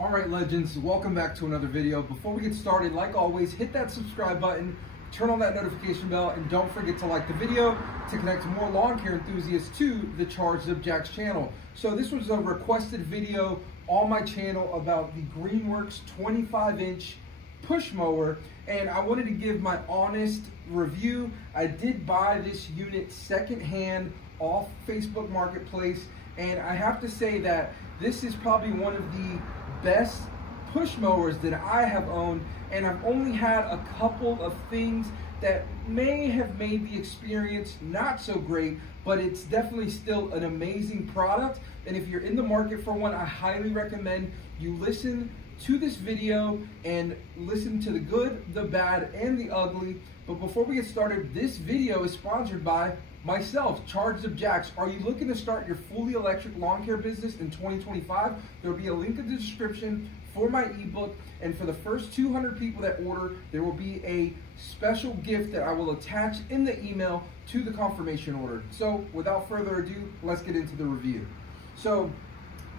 All right, legends, welcome back to another video. Before we get started, like always, hit that subscribe button, turn on that notification bell, and don't forget to like the video to connect more lawn care enthusiasts to the Charged Up Jacks channel. So this was a requested video on my channel about the Greenworks 25-inch push mower, and I wanted to give my honest review. I did buy this unit secondhand off Facebook Marketplace, and I have to say that this is probably one of the best push mowers that I have owned, and I've only had a couple of things that may have made the experience not so great, but it's definitely still an amazing product. And if you're in the market for one, I highly recommend you listen to this video and listen to the good, the bad, and the ugly. But before we get started, this video is sponsored by myself, Charged Up Jacks. Are you looking to start your fully electric lawn care business in 2025? There will be a link in the description for my ebook, and for the first 200 people that order, there will be a special gift that I will attach in the email to the confirmation order. So without further ado, let's get into the review. So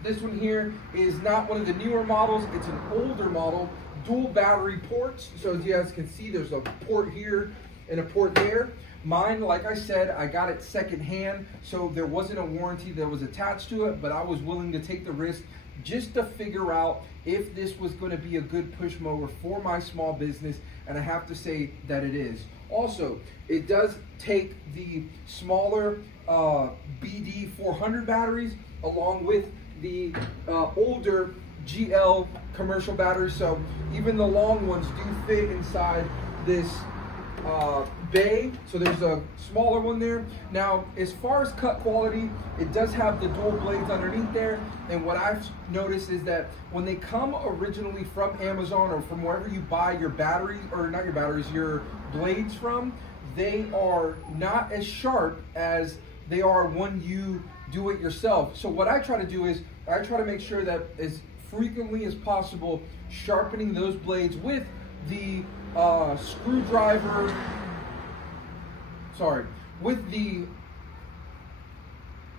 this one here is not one of the newer models, it's an older model, dual battery ports. So as you guys can see, there's a port here and a port there. Mine, like I said, I got it secondhand, so there wasn't a warranty that was attached to it, but I was willing to take the risk just to figure out if this was going to be a good push mower for my small business, and I have to say that it is. Also, it does take the smaller BD 400 batteries along with the older GL commercial batteries, so even the long ones do fit inside this bay. So there's a smaller one there. Now, as far as cut quality, it does have the dual blades underneath there, and what I've noticed is that when they come originally from Amazon or from wherever you buy your batteries, or not your batteries, your blades from, they are not as sharp as they are when you do it yourself. So what I try to do is I try to make sure that as frequently as possible, sharpening those blades with the screwdriver, with the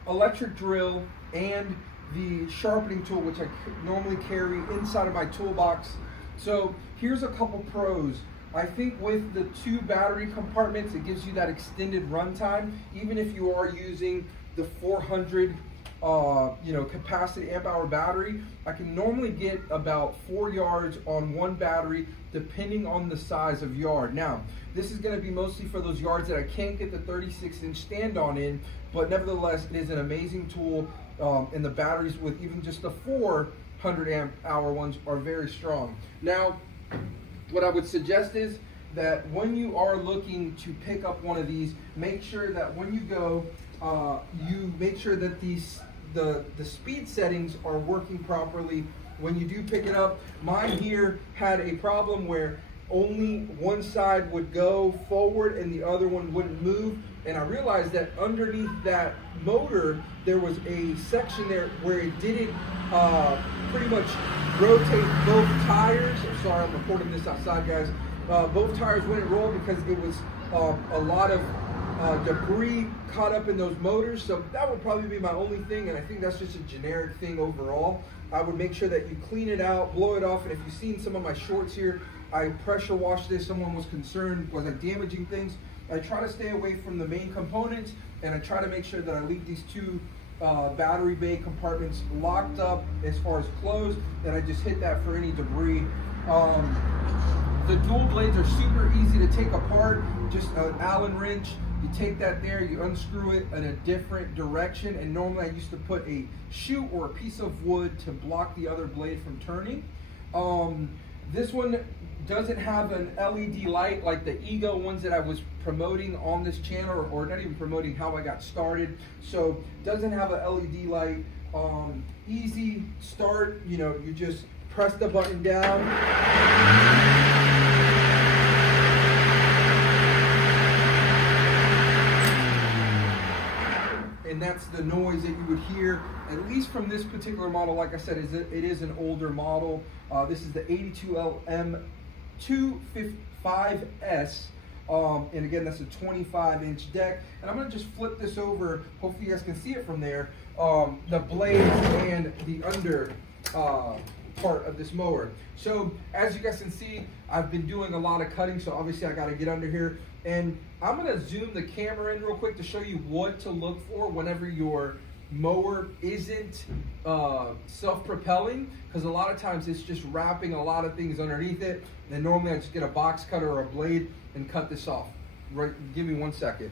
electric drill and the sharpening tool, which I normally carry inside of my toolbox. So here's a couple pros. I think with the 2 battery compartments, it gives you that extended runtime, even if you are using the 400 capacity amp hour battery. I can normally get about 4 yards on one battery depending on the size of yard. Now, this is going to be mostly for those yards that I can't get the 36-inch stand-on in, but nevertheless, it is an amazing tool, and the batteries with even just the 400 amp hour ones are very strong. Now, what I would suggest is that when you are looking to pick up one of these, make sure that when you go, you make sure that the speed settings are working properly when you do pick it up. Mine here had a problem where only one side would go forward and the other one wouldn't move, and I realized that underneath that motor there was a section there where it didn't pretty much rotate both tires. I'm sorry, I'm recording this outside, guys. Both tires wouldn't roll because it was a lot of debris caught up in those motors. So that would probably be my only thing, and I think that's just a generic thing overall. I would make sure that you clean it out, blow it off, and if you've seen some of my shorts here, I pressure washed this. Someone was concerned, was I damaging things? I try to stay away from the main components, and I try to make sure that I leave these 2 battery bay compartments locked up as far as closed, and I just hit that for any debris. The dual blades are super easy to take apart, just an Allen wrench. You take that there, you unscrew it in a different direction, and normally I used to put a chute or a piece of wood to block the other blade from turning. This one doesn't have an LED light like the Ego ones that I was promoting on this channel, or not even promoting, how I got started. So doesn't have an LED light. Easy start, you just press the button down. And that's the noise that you would hear, at least from this particular model. Like I said, it is an older model. This is the 82LM 255S. And again, that's a 25-inch deck. And I'm going to just flip this over. Hopefully you guys can see it from there. The blades and the part of this mower. So as you guys can see, I've been doing a lot of cutting, so obviously I got to get under here, and I'm going to zoom the camera in real quick to show you what to look for whenever your mower isn't self-propelling, because a lot of times it's just wrapping a lot of things underneath it. And normally I just get a box cutter or a blade and cut this off. Right, give me 1 second.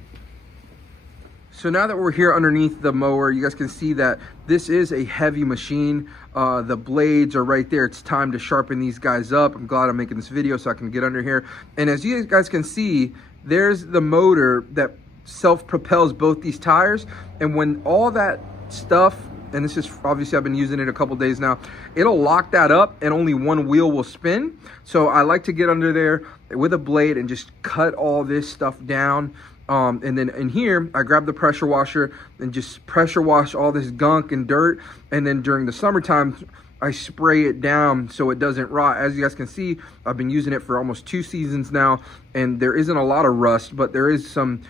So now that we're here underneath the mower, you guys can see that this is a heavy machine. The blades are right there. It's time to sharpen these guys up. I'm glad I'm making this video so I can get under here. And as you guys can see, there's the motor that self-propels both these tires. And when all that stuff, and this is obviously I've been using it a couple days now, it'll lock that up and only one wheel will spin. So I like to get under there with a blade and just cut all this stuff down. And then in here, I grab the pressure washer and just pressure wash all this gunk and dirt. And then during the summertime, I spray it down so it doesn't rot. As you guys can see, I've been using it for almost 2 seasons now, and there isn't a lot of rust, but there is some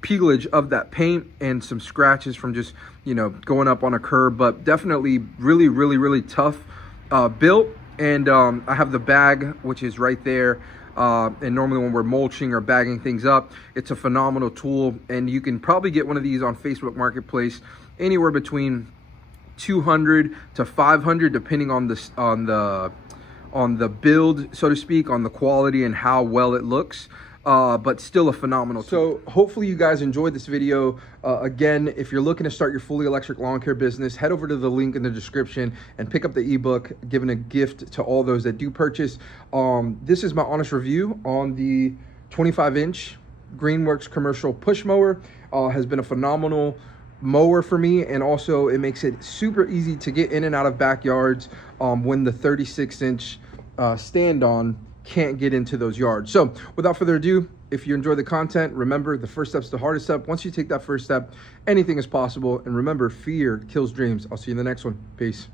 peelage of that paint and some scratches from just, you know, going up on a curb. But definitely really tough built. And I have the bag, which is right there. And normally when we're mulching or bagging things up, it's a phenomenal tool, and you can probably get one of these on Facebook Marketplace anywhere between $200 to $500, depending on the build, so to speak, on the quality and how well it looks. But still a phenomenal tool. So hopefully you guys enjoyed this video. Again, if you're looking to start your fully electric lawn care business, head over to the link in the description and pick up the ebook, giving a gift to all those that do purchase. This is my honest review on the 25-inch Greenworks commercial push mower. Has been a phenomenal mower for me, and also it makes it super easy to get in and out of backyards when the 36-inch stand-on can't get into those yards. So without further ado, if you enjoy the content, remember the first step's the hardest step. Once you take that first step, anything is possible. And remember, fear kills dreams. I'll see you in the next one. Peace.